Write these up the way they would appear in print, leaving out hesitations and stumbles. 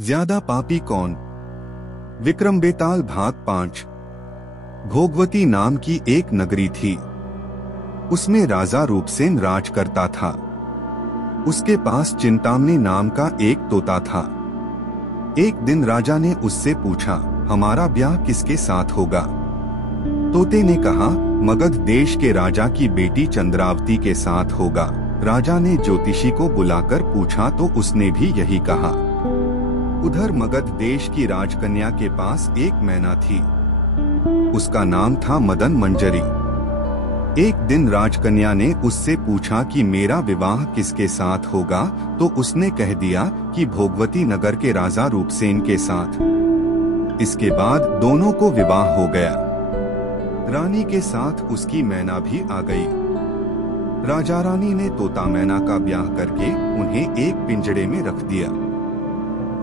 ज्यादा पापी कौन? विक्रम बेताल भाग 5। भोगवती नाम की एक नगरी थी। उसमें राजा रूपसेन राज करता था। उसके पास चिंतामणि नाम का एक तोता था। एक दिन राजा ने उससे पूछा, हमारा ब्याह किसके साथ होगा? तोते ने कहा, मगध देश के राजा की बेटी चंद्रावती के साथ होगा। राजा ने ज्योतिषी को बुलाकर पूछा तो उसने भी यही कहा। उधर मगध देश की राजकन्या के पास एक मैना थी। उसका नाम था मदन मंजरी। एक दिन राजकन्या ने उससे पूछा कि मेरा विवाह किसके साथ होगा, तो उसने कह दिया कि भोगवती नगर के राजा रूपसेन के साथ। इसके बाद दोनों को विवाह हो गया। रानी के साथ उसकी मैना भी आ गई। राजा रानी ने तोता मैना का ब्याह करके उन्हें एक पिंजड़े में रख दिया।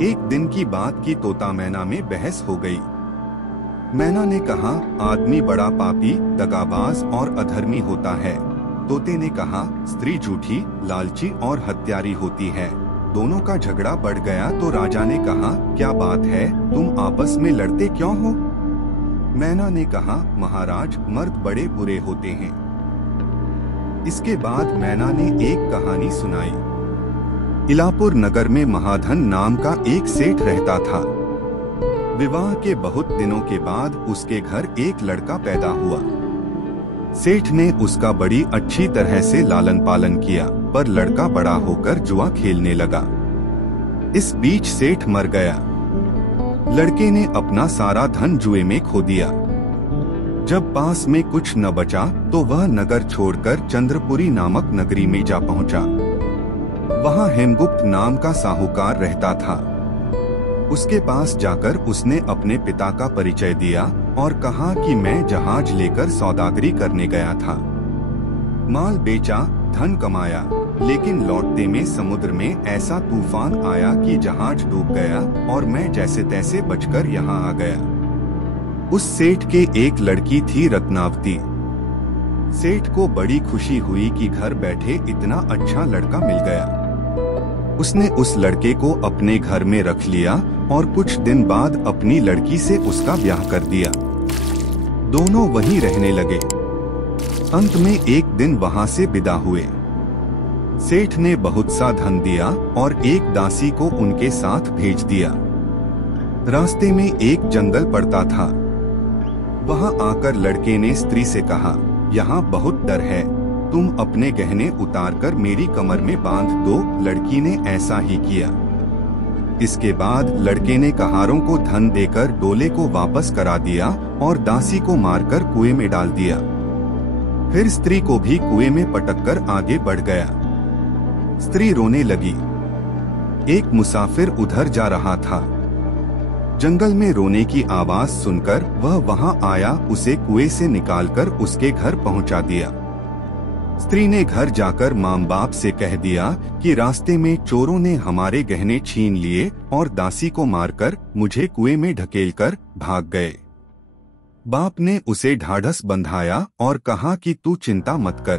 एक दिन की बात की तोता मैना में बहस हो गई। मैना ने कहा, आदमी बड़ा पापी, दगाबाज और अधर्मी होता है। तोते ने कहा, स्त्री झूठी, लालची और हत्यारी होती है। दोनों का झगड़ा बढ़ गया तो राजा ने कहा, क्या बात है, तुम आपस में लड़ते क्यों हो? मैना ने कहा, महाराज, मर्द बड़े बुरे होते हैं। इसके बाद मैना ने एक कहानी सुनाई। इलापुर नगर में महाधन नाम का एक सेठ रहता था। विवाह के बहुत दिनों के बाद उसके घर एक लड़का पैदा हुआ। सेठ ने उसका बड़ी अच्छी तरह से लालन पालन किया, पर लड़का बड़ा होकर जुआ खेलने लगा। इस बीच सेठ मर गया। लड़के ने अपना सारा धन जुए में खो दिया। जब पास में कुछ न बचा तो वह नगर छोड़कर चंद्रपुरी नामक नगरी में जा पहुंचा। वहां हेमगुप्त नाम का साहूकार रहता था। उसके पास जाकर उसने अपने पिता का परिचय दिया और कहा कि मैं जहाज लेकर सौदागरी करने गया था। माल बेचा, धन कमाया, लेकिन लौटते में समुद्र में ऐसा तूफान आया कि जहाज डूब गया और मैं जैसे तैसे बचकर यहाँ आ गया। उस सेठ के एक लड़की थी रत्नावती। सेठ को बड़ी खुशी हुई कि घर बैठे इतना अच्छा लड़का मिल गया। उसने उस लड़के को अपने घर में रख लिया और कुछ दिन बाद अपनी लड़की से उसका ब्याह कर दिया। दोनों वहीं रहने लगे। अंत में एक दिन वहां से विदा हुए। सेठ ने बहुत सा धन दिया और एक दासी को उनके साथ भेज दिया। रास्ते में एक जंगल पड़ता था। वहां आकर लड़के ने स्त्री से कहा, यहाँ बहुत डर है, तुम अपने गहने उतारकर मेरी कमर में बांध दो। लड़की ने ऐसा ही किया। इसके बाद लड़के ने कहारों को धन देकर डोले को वापस करा दिया और दासी को मारकर कुएं में डाल दिया। फिर स्त्री को भी कुएं में पटककर आगे बढ़ गया। स्त्री रोने लगी। एक मुसाफिर उधर जा रहा था। जंगल में रोने की आवाज सुनकर वह वहां आया, उसे कुएं से निकालकर उसके घर पहुंचा दिया। स्त्री ने घर जाकर माँ बाप से कह दिया कि रास्ते में चोरों ने हमारे गहने छीन लिए और दासी को मारकर मुझे कुएं में ढकेलकर भाग गए। बाप ने उसे ढाढ़स बंधाया और कहा कि तू चिंता मत कर,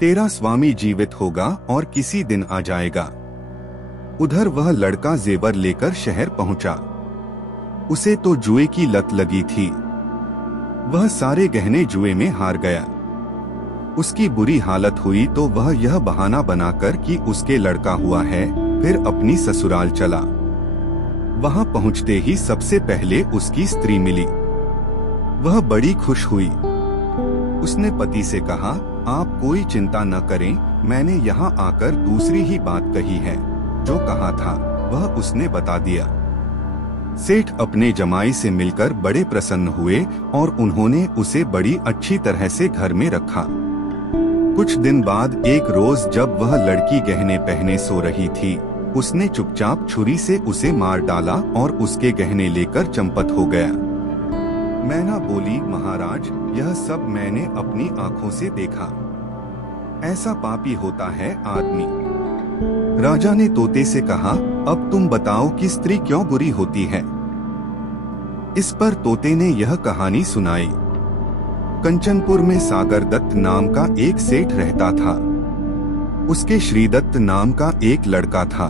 तेरा स्वामी जीवित होगा और किसी दिन आ जाएगा। उधर वह लड़का जेवर लेकर शहर पहुंचा। उसे तो जुए की लत लगी थी। वह सारे गहने जुए में हार गया। उसकी बुरी हालत हुई तो वह यह बहाना बनाकर कि उसके लड़का हुआ है, फिर अपनी ससुराल चला। वहां पहुंचते ही सबसे पहले उसकी स्त्री मिली। वह बड़ी खुश हुई। उसने पति से कहा, आप कोई चिंता न करें, मैंने यहाँ आकर दूसरी ही बात कही है। जो कहा था वह उसने बता दिया। सेठ अपने जमाई से मिलकर बड़े प्रसन्न हुए और उन्होंने उसे बड़ी अच्छी तरह से घर में रखा। कुछ दिन बाद एक रोज जब वह लड़की गहने पहने सो रही थी, उसने चुपचाप छुरी से उसे मार डाला और उसके गहने लेकर चंपत हो गया। मैना बोली, महाराज, यह सब मैंने अपनी आंखों से देखा। ऐसा पापी होता है आदमी। राजा ने तोते से कहा, अब तुम बताओ कि स्त्री क्यों बुरी होती है? इस पर तोते ने यह कहानी सुनाई। कंचनपुर में सागर दत्त नाम का एक सेठ रहता था। उसके श्रीदत्त नाम का एक लड़का था।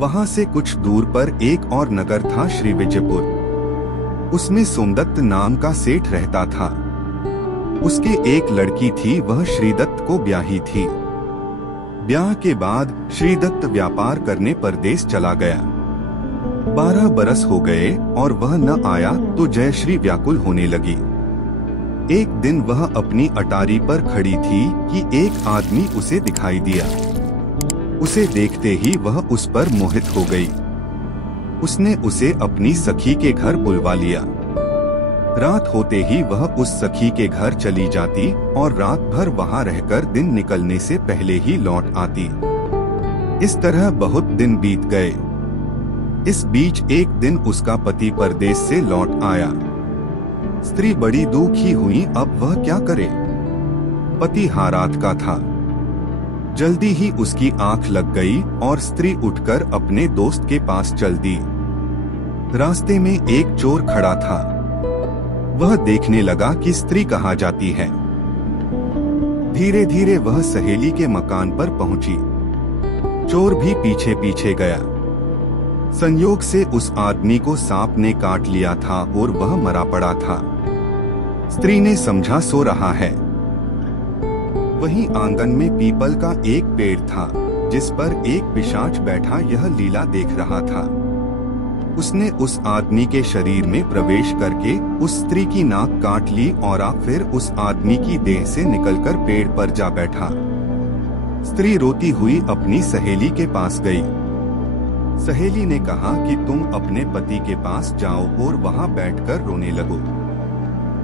वहां से कुछ दूर पर एक और नगर था, श्री विजयपुर। उसमें सोमदत्त नाम का सेठ रहता था। उसके एक लड़की थी, वह श्रीदत्त को ब्याही थी। ब्याह के बाद श्रीदत्त व्यापार करने परदेश चला गया। 12 बरस हो गए और वह न आया तो जयश्री व्याकुल होने लगी। एक दिन वह अपनी अटारी पर खड़ी थी कि एक आदमी उसे दिखाई दिया। उसे देखते ही वह उस पर मोहित हो गई। उसने उसे अपनी सखी के घर बुलवा लिया। रात होते ही वह उस सखी के घर चली जाती और रात भर वहां रहकर दिन निकलने से पहले ही लौट आती। इस तरह बहुत दिन बीत गए। इस बीच एक दिन उसका पति परदेश से लौट आया। स्त्री बड़ी दुखी हुई, अब वह क्या करे। पति हारात का था। जल्दी ही उसकी आंख लग गई और स्त्री उठकर अपने दोस्त के पास चल दी। रास्ते में एक चोर खड़ा था। वह देखने लगा कि स्त्री कहाँ जाती है। धीरे धीरे वह सहेली के मकान पर पहुंची। चोर भी पीछे पीछे गया। संयोग से उस आदमी को सांप ने काट लिया था और वह मरा पड़ा था। स्त्री ने समझा सो रहा है। वहीं आंगन में पीपल का एक पेड़ था जिस पर एक पिशाच बैठा यह लीला देख रहा था। उसने उस आदमी के शरीर में प्रवेश करके उस स्त्री की नाक काट ली और फिर उस आदमी की देह से निकलकर पेड़ पर जा बैठा। स्त्री रोती हुई अपनी सहेली के पास गई। सहेली ने कहा कि तुम अपने पति के पास जाओ और वहां बैठकर रोने लगो।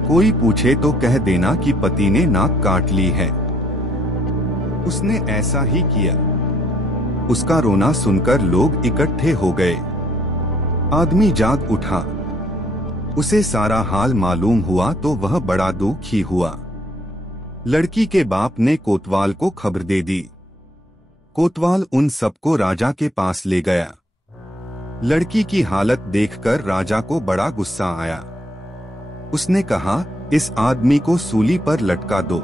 कोई पूछे तो कह देना कि पति ने नाक काट ली है। उसने ऐसा ही किया। उसका रोना सुनकर लोग इकट्ठे हो गए। आदमी जाग उठा। उसे सारा हाल मालूम हुआ तो वह बड़ा दुखी हुआ। लड़की के बाप ने कोतवाल को खबर दे दी। कोतवाल उन सबको राजा के पास ले गया। लड़की की हालत देखकर राजा को बड़ा गुस्सा आया। उसने कहा, इस आदमी को सूली पर लटका दो।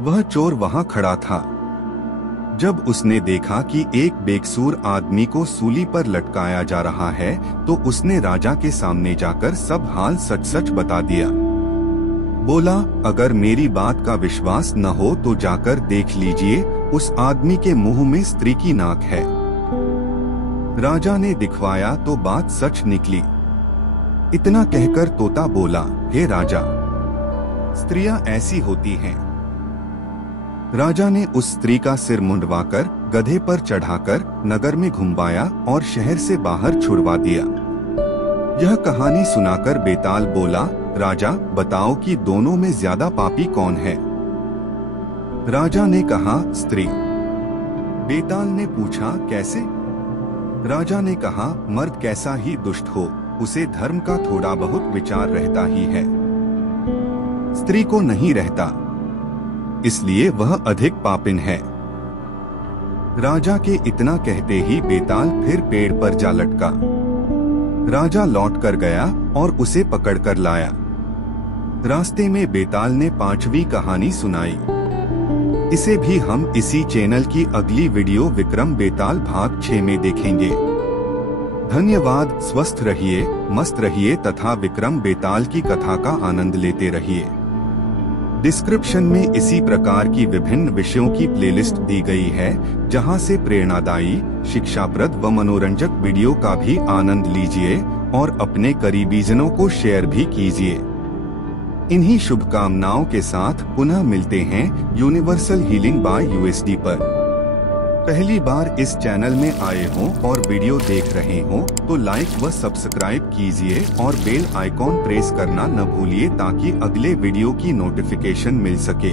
वह चोर वहां खड़ा था। जब उसने देखा कि एक बेकसूर आदमी को सूली पर लटकाया जा रहा है तो उसने राजा के सामने जाकर सब हाल सच सच बता दिया। बोला, अगर मेरी बात का विश्वास न हो तो जाकर देख लीजिए, उस आदमी के मुंह में स्त्री की नाक है। राजा ने दिखवाया तो बात सच निकली। इतना कहकर तोता बोला, हे राजा, स्त्रियां ऐसी होती हैं। राजा ने उस स्त्री का सिर मुंडवाकर गधे पर चढ़ाकर नगर में घुमवाया और शहर से बाहर छुड़वा दिया। यह कहानी सुनाकर बेताल बोला, राजा बताओ कि दोनों में ज्यादा पापी कौन है। राजा ने कहा, स्त्री। बेताल ने पूछा, कैसे। राजा ने कहा, मर्द कैसा ही दुष्ट हो, उसे धर्म का थोड़ा बहुत विचार रहता ही है, स्त्री को नहीं रहता, इसलिए वह अधिक पापिन है। राजा के इतना कहते ही बेताल फिर पेड़ पर जा लटका। राजा लौट कर गया और उसे पकड़कर लाया। रास्ते में बेताल ने 5वीं कहानी सुनाई। इसे भी हम इसी चैनल की अगली वीडियो विक्रम बेताल भाग 6 में देखेंगे। धन्यवाद। स्वस्थ रहिए, मस्त रहिए तथा विक्रम बेताल की कथा का आनंद लेते रहिए। डिस्क्रिप्शन में इसी प्रकार की विभिन्न विषयों की प्लेलिस्ट दी गई है, जहां से प्रेरणादायी, शिक्षाप्रद व मनोरंजक वीडियो का भी आनंद लीजिए और अपने करीबीजनों को शेयर भी कीजिए। इन्हीं शुभकामनाओं के साथ पुनः मिलते हैं यूनिवर्सल हीलिंग बाय यूएसडी पर। पहली बार इस चैनल में आए हों और वीडियो देख रहे हों तो लाइक व सब्सक्राइब कीजिए और बेल आइकॉन प्रेस करना न भूलिए ताकि अगले वीडियो की नोटिफिकेशन मिल सके।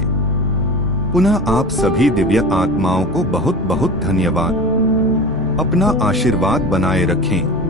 पुनः आप सभी दिव्य आत्माओं को बहुत बहुत धन्यवाद। अपना आशीर्वाद बनाए रखें।